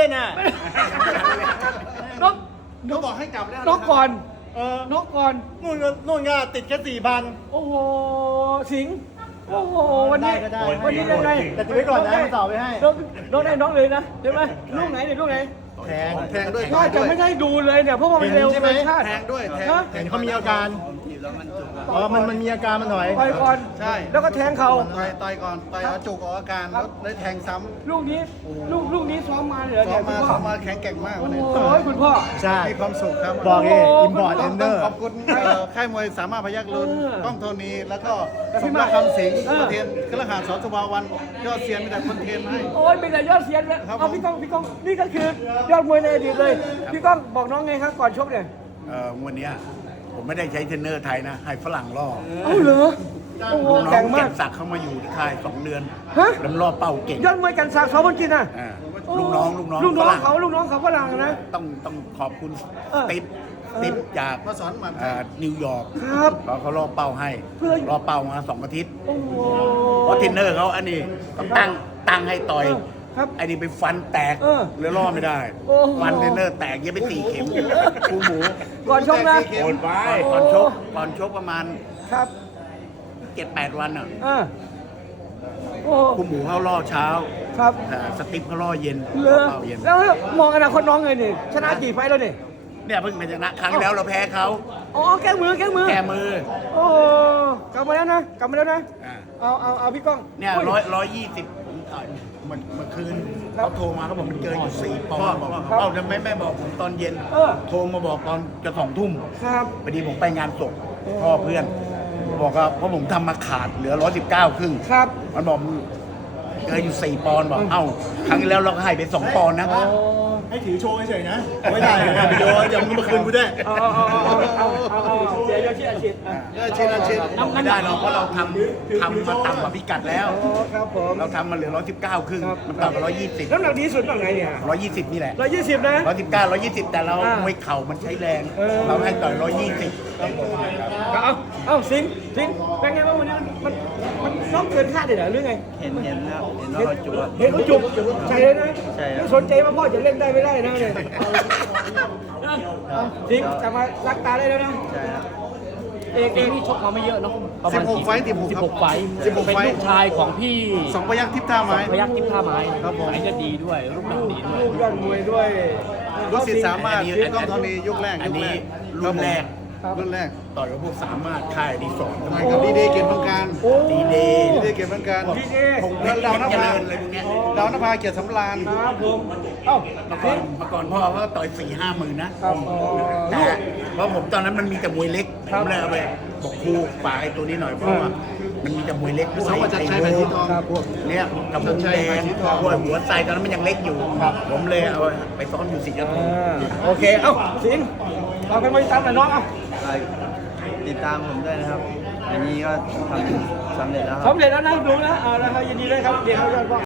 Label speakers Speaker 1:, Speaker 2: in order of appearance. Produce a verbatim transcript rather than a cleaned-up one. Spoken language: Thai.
Speaker 1: น่ะ
Speaker 2: นก
Speaker 3: ก็บอกให้จับแล้ว
Speaker 2: นกก่อน
Speaker 1: เออน
Speaker 2: กก่อน
Speaker 1: นู่นก็นู่นก็ติดแค่สี่พัน
Speaker 2: โอ้โหสิงห์โอ้โหวันนี้
Speaker 1: ได้ก็ได้
Speaker 2: วันนี้ยังไง
Speaker 1: แต่ติดไว้ก่อนนะไม่ต่อไปให้
Speaker 2: นกนกได้น้องเลยนะใช่ไหมลูกไหนเนี่ยลูกไหน
Speaker 1: แทง
Speaker 3: แทงด้วย
Speaker 2: น่าจะไม่ได้ดูเลยเนี่ยเพราะว่ามันเร็ว
Speaker 1: เห็นใช่ไหม
Speaker 2: เกินคาด
Speaker 3: แทงด้วยแทง
Speaker 2: ฮะ
Speaker 1: เห็นเขามีอาการอ๋อมันมันมีอาการมันหน่อย
Speaker 2: ต่อยก่อน
Speaker 3: ใช่
Speaker 2: แล้วก็แทงเขา
Speaker 3: ต่อยต่อยก่อนต่อยเอาจุกออกอาการแล้วได้แทงซ้ำ
Speaker 2: ลูกนี้ลูกลูกนี้ซ้อมมาเหรอ
Speaker 3: ซ้อ
Speaker 2: เนี่
Speaker 3: ม
Speaker 2: ย
Speaker 3: มา
Speaker 2: คุณพ่
Speaker 3: ซ้
Speaker 2: อ
Speaker 3: อมมาแข็งแกร่งมาก
Speaker 2: โอ้
Speaker 3: วันนี้
Speaker 2: โหคุณพ่อ
Speaker 1: ใช่
Speaker 3: มีความสุขครับ
Speaker 1: บอกเอง
Speaker 2: โอ้โห
Speaker 1: อิมพอร์ต
Speaker 3: ต้
Speaker 1: เอ
Speaker 3: อง
Speaker 1: นเด
Speaker 3: ต้
Speaker 1: อ
Speaker 3: อง
Speaker 1: ร์
Speaker 3: ขอบคุณเอ่อค่ายมวยสามารถพยักลุน
Speaker 2: เออ
Speaker 3: กล้องโทนีแล้วก็
Speaker 2: แล้ว
Speaker 3: ส
Speaker 2: พี่
Speaker 3: ม
Speaker 2: มา
Speaker 3: รักคำสิงห์
Speaker 2: เออ
Speaker 3: ประเทนกระหัสสอนสุภาวันยอดเซียนมีแต่คนเทรนให้
Speaker 2: โอ้ยเป็นแต่ยอดเสียนเลย
Speaker 3: ครับ
Speaker 2: เอาพี่ก้องพี่ก้องนี่ก็คือยอดมวยในอดีตเลยพี่ก้องบอกน้องไงครับก่อนชกเนี่ย
Speaker 4: เอ่อวันเนี้ยผมไม่ได้ใช้เทรนเนอร์ไทยนะ ให้ฝรั่งล่อ
Speaker 2: เอ้าเหรอโอ้โห
Speaker 4: ลูกน้อ
Speaker 2: แข็
Speaker 4: ง
Speaker 2: ง
Speaker 4: เก็
Speaker 2: มาก
Speaker 4: บศักดิ์เข้ามาอยู่ที่ค่ายสองเดือน
Speaker 2: ฮะ
Speaker 4: แล้วล่อเป้าเก่ง
Speaker 2: ยอดมวยกันสากสองคนกินอ่ะ
Speaker 4: อ่าลูกน้องลูกน้อง
Speaker 2: ลูกน้อง
Speaker 4: ฝรั่ง
Speaker 2: เขาลูกน้องเขาฝรั่งนะ
Speaker 4: ต้องต้องขอบคุณ
Speaker 2: เออ
Speaker 4: ติ๊บ
Speaker 2: เออ
Speaker 4: ติ๊บจาก
Speaker 3: มาสอนหมัด
Speaker 4: เอ่อนิวยอร์ก
Speaker 2: ครับ
Speaker 4: เขาเขาล่อเป้าให้
Speaker 2: เพื่อ
Speaker 4: ล่อเป้ามาสองอาทิตย์
Speaker 2: โอ้โห
Speaker 4: เพราะเทรนเนอร์เขาอันนี้ต้องตั้งตั้งให้ต่อย
Speaker 2: เออครับ
Speaker 4: ไอ้นี่ไปฟันแตก
Speaker 2: เออ
Speaker 4: เลยล่อไม่ได้
Speaker 2: โอ้โห
Speaker 4: ฟันเทรนเนอร์แตกเย็บไปสี่เข็มคูหมู
Speaker 2: ก่อนชกนะ
Speaker 4: โอนไปก่อนชกก่อนชกประมาณ
Speaker 2: ครับ
Speaker 4: เจ็ดแปดวันอ่ะ
Speaker 2: อ่าโอ้โห
Speaker 4: คูหมูเขาล่อเช้า
Speaker 2: ครับ
Speaker 4: แต่สติ๊ปเขาล่อเย็น
Speaker 2: เลอ
Speaker 4: เป้าเย็น
Speaker 2: แล้วมองอนาคตน้องไงนี่ชนะกี่ไฟต์แล้วนี่
Speaker 4: เนี่ยเพิ่งมาชนะครั้งที่แล้วเราแพ้เขา
Speaker 2: อ๋อแก้มือแก้มือ
Speaker 4: แก้มือ
Speaker 2: โอ้กลับมาแล้วนะกลับมาแล้วนะ
Speaker 4: อ่า
Speaker 2: เอาเอาเอาพี่ก้อง
Speaker 4: เนี่ย
Speaker 2: อุ้
Speaker 4: ร้อยร้อยยี่สิบผมต่อยเมื่อเมื่อคืน
Speaker 2: ครับ
Speaker 4: เขาโทรมาเขาบอกมันเกินอยู่สี่ปอนด์บอก
Speaker 2: ครับ
Speaker 4: เอ้าทำไมไม่บอกผมตอนเย็น
Speaker 2: เออ
Speaker 4: โทรมาบอกตอนจะสองทุ่ม
Speaker 2: ครับ
Speaker 4: พอดีผมไปงานศพพ่อเพื่อน บอกว่าเพราะผมทำมาขาดเหลือร้อยสิบเก้าครึ่ง
Speaker 2: ครับ
Speaker 4: มันบอกมึงเกินอยู่สี่ปอนด์บอกเอ้าครั้งที่แล้วเราก็ให้ไปสองปอนด์นะ
Speaker 2: อ๋อ
Speaker 1: ให้ถือโชว์เฉยๆนะ ไม่ได้นะวิดีโอเดี๋ยวมึงมาคืนกูได้
Speaker 2: เอาเอาเอาเอาเอาเอาเอาเสียยอดที่อาชีพอ่ะ
Speaker 3: เออชินอาชิน
Speaker 4: ไม่ได้เราเพราะเราทำทำมาต่ำกว่าพิกัดแล้ว
Speaker 2: อ๋อครับผม
Speaker 4: เราทำมาเหลือร้อยสิบเก้าครึ่ง
Speaker 2: ครับ
Speaker 4: มันต่ำกว่าร้อยยี่สิบ
Speaker 2: น้ำหนักดีสุดน้ำหนักไหนเนี่ย
Speaker 4: ร้อยยี่สิบนี่แหละ
Speaker 2: ร้อยยี่สิบนะ
Speaker 4: ร้อยสิบเก้าร้อยยี่สิบแต่เรา
Speaker 2: อ่าม
Speaker 4: วยเข่ามันใช้แรง
Speaker 2: เออ
Speaker 4: เราให้ต่อยร้อยยี่สิบ
Speaker 2: เอาเอาสิงสิงเป็นไงบ้างวันนี้มันมันซ้อมเกินคาดเลยเหรอหรือไง
Speaker 5: เห็นเห็นครับเห็นว่าเขาจุก
Speaker 2: เห็นเขาจุกใช่เลยนะ
Speaker 5: ใช่ครับ
Speaker 2: ไม่สนใจว่าพ่อจะเล่นได้ไม่ได้นะเนี่ยเอาสิงกลับมารักตาได้แล้วนะ
Speaker 5: ใช่ครับ
Speaker 2: เอกเอก
Speaker 6: นี่ชกมาไม่เยอะเนาะประ
Speaker 3: สิ
Speaker 6: มา
Speaker 3: บ
Speaker 6: ณ
Speaker 3: หกไฟต์สิบหก
Speaker 6: สิบ
Speaker 3: ครับ
Speaker 6: หกไฟต์
Speaker 3: สิบหก
Speaker 6: เป็น
Speaker 3: ไฟต์
Speaker 6: ลูกชายของพี่
Speaker 3: สองพยักทิพย์ท่าไม้
Speaker 6: พยักทิพย์ท่าไม้
Speaker 3: ครับผม
Speaker 6: ไม้จะดีด้วยรูปร่างดีด้วย
Speaker 2: ลูกยอดมวยด้วย
Speaker 3: ลูกศิษย์สามารถ
Speaker 4: อันนี้
Speaker 3: กล้องโทนียุคแรก
Speaker 4: อัน
Speaker 3: ยุคแร
Speaker 4: นี้
Speaker 3: ก
Speaker 4: รุ่นแรก
Speaker 2: ครับ
Speaker 3: รุ่นแรก
Speaker 4: ต่อยกับพวกสามารถค่ายดีสอน
Speaker 3: ทำไมกับดีเดย์เกียรติบังการ
Speaker 2: โอ้
Speaker 4: ดีเดย์
Speaker 3: ดีเดย์เกียรติบังการ
Speaker 2: ดีเอ
Speaker 4: พงเพชร
Speaker 3: ดาว
Speaker 4: เพ
Speaker 3: น
Speaker 4: ชรเจ
Speaker 3: ภา
Speaker 4: ริญอะไรพวกเนี้ย
Speaker 3: ดาวนภาเกียรติสำราญ
Speaker 2: ครับผมเอ้า
Speaker 4: เมื่อก่อนเมื่อก่อนพ่อเขาต่อยสี่ห้าหมื่นนะครับ
Speaker 2: อ๋อ
Speaker 4: แต่เพราะผมตอนนั้นมันมีแต่มวยเล็กผมเลยเอาไปบอกครูฝากไอ้ตัวนี้หน่อยเพราะว่ามันมีแต่มวยเล็ก
Speaker 3: สองวัจักรชัยแผ่นสีทอง
Speaker 4: พวกเนี้ยกับวงแดงพวกหัวใจตอนนั้นมันยังเล็กอยู่ผมเลยเอาไปซ้อมอยู่สี่ยอดทง
Speaker 2: อ่าโอเค เอ้าสิงเราเป็นมวยตามหน่อยน้องเอ้า
Speaker 5: ติดตามผมด้วยนะครับ อันนี้ก็ทำสำเร็จแล้วครับ
Speaker 2: สำเร็จแล้วนะดูนะเอาละครับยินดีด้วยครับเดี๋ยวเขาจะบอก